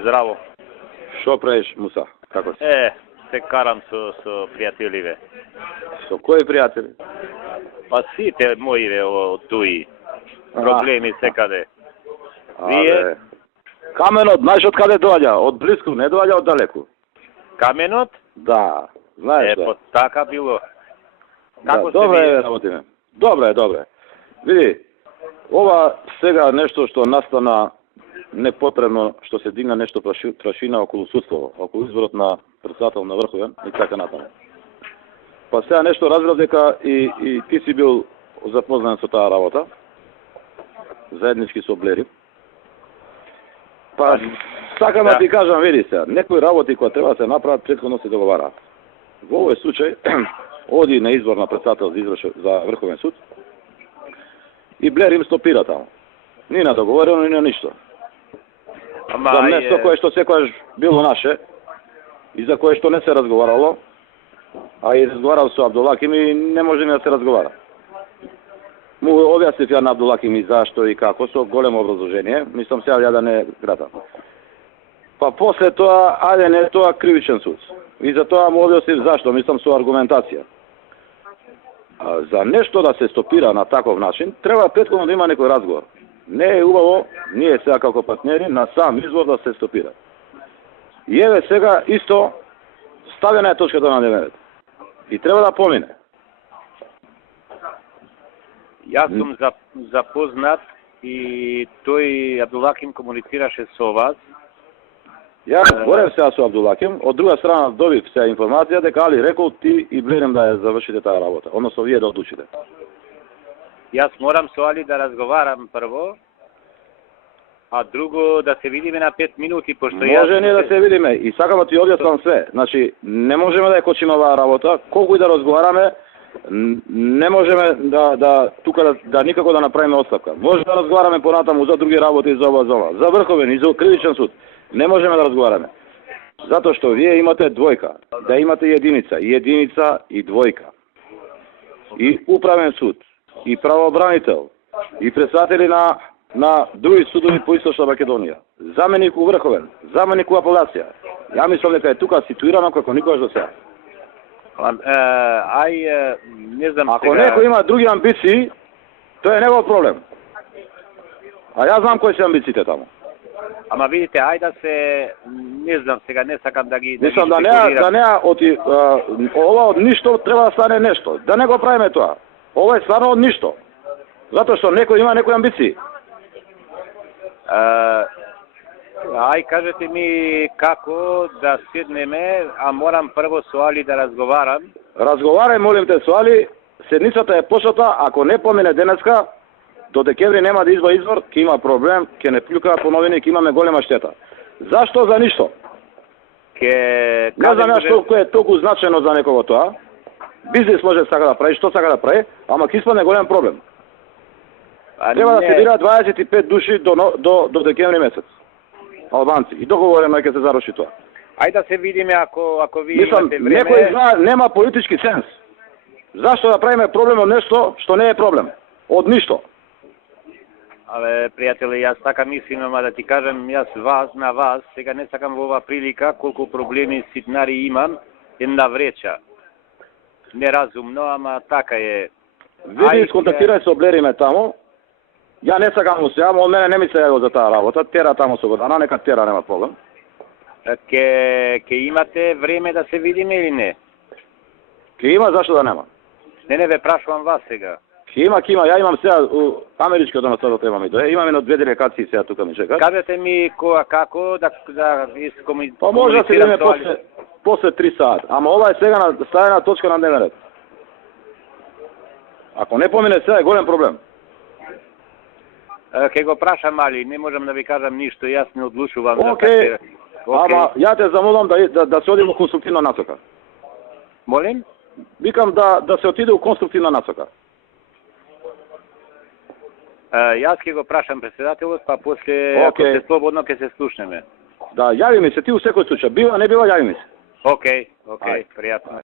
Здраво. Што правиш, Муса? Како си? Се карам со пријателиве. Со кои пријатели? Па сите моиве од туи. Проблеми секаде. Вие? Каменот, знаеш од каде доаѓа? Од близко, не доаѓа од далеку. Каменот? Да, знаеш да. Така било. Како да, добре работиме. Добре. Види, ова сега нешто што настана непотребно, што се дигна нешто прашина околу судство, околу изборот на председател на Врховен и така натаму. Па сега нешто разбрав дека и ти си бил запознан со таа работа, заеднички со Блери. Па сакам да ти кажам, види сега, некои работи кои треба да се направат претходно се договараат. Во овој случај оди на избор на председател за Врховен суд и Блер им стопира таму. Ни на договорено, ни на ништо. За место кое што секојаш било наше и за кое што не се разговарало, а и разговарал со Абдулаким и не може ни да се разговара. Му објаснив ја на Абдулаким и зашто и како, со големо образложение, мислам сега ја да не гратам. Па после тоа, ајде не тоа кривичен суд. И за тоа му објаснив зашто, мислам со аргументација. За нешто да се стопира на таков начин, треба претходно да има некој разговор. Не е убаво, ние сега како партнери, на сам избор да се стопира. И еве сега исто ставена е точката на дневен ред. И треба да помине. Јас сум запознат и тој Абдулаким комуницираше со вас. Јас говорев сега со Абдулаким, од друга страна добив сега информација дека Али рекол ти и Блерем да ја завршите таа работа, односно вие да одлучите. Јас морам со Али да разговарам прво, а друго да се видиме на 5 минути, пошто може не да се видиме и сакам да ти објаснам све. Значи, не можеме да ја кочиме оваа работа, колку и да разговараме, не можеме тука да никако да направиме отстапка. Може да разговараме понатаму за други работи, за ова, за Врховен и за кривичен суд. Не можеме да разговараме. Затоа што вие имате двојка, да имате единица и двојка. И управен суд, и правообранител, и председатели на други судови по Источна Македонија. Заменик у Врховен, заменик у апелација. Ја мислам дека е тука ситуирано како никогаш до сега. Не знам ако некој има други амбиции, тоа е негов проблем. А јас знам кои се амбициите таму. Ама видите, ајде да се, не знам сега, не сакам да ги мислам да не ова од ништо треба да стане нешто. Да не го правиме тоа. Ова е стварно од ништо. Затоа што некој има некои амбиции. Кажете ми како да седнеме, а морам прво со Али да разговарам. Разговарај, молим те, со Али. Седницата е почната, ако не помине денеска, до декември нема да избор, ќе има проблем, ќе не плюкаат по новини, ќе имаме голема штета. Зашто? За ништо. Не знам ја што е толку значено за некого тоа. Бизнес може сака да прави, што сака да прави, ама ќе испадне голем проблем. Треба да се бира 25 души до декември месец. Албанци. И договорено ќе се заврши тоа. Ајде да се видиме ако ви имате време. Некој знае, нема политички сенс. Зашто да правиме проблем од нешто што не е проблем? Од ништо. Абе, пријатели, јас така мислим, ама да ти кажам, јас на вас, сега не сакам во оваа прилика, колку проблеми ситнари имам, една вреча. Неразумно, ама така е. Види, сконтактирај со Блериме таму. Ја не сакам му се јавам, од мене не ми се јавил за таа работа, тера таму со Годана, нека тера, нема проблем. Ке имате време да се видиме или не? Ке има, зашто да нема? Не, ве прашувам вас сега. Ке има, ја имам сега у америчкиот амбасадор треба ми дое. Имаме на 2 делегации сега тука ми чекат. Кажете ми како да искомуницирам. Па може да се видиме после 3 саат, ама ова е сега ставена точка на дневен ред. Ако не помине сега е голем проблем. Ке го прашам, Али, не можам да ви кажам ништо, јас не одлучувам. Океј, ама ја те замолам да се оди во конструктивна насока. Молим? Викам да се отиде у конструктивна насока. Јас ќе го прашам председателот, па после, ако се слободно, ќе се слушнеме. Да, јави ми се, ти у секој случај. Бива, не бива, јави ми се. Океј, пријатно.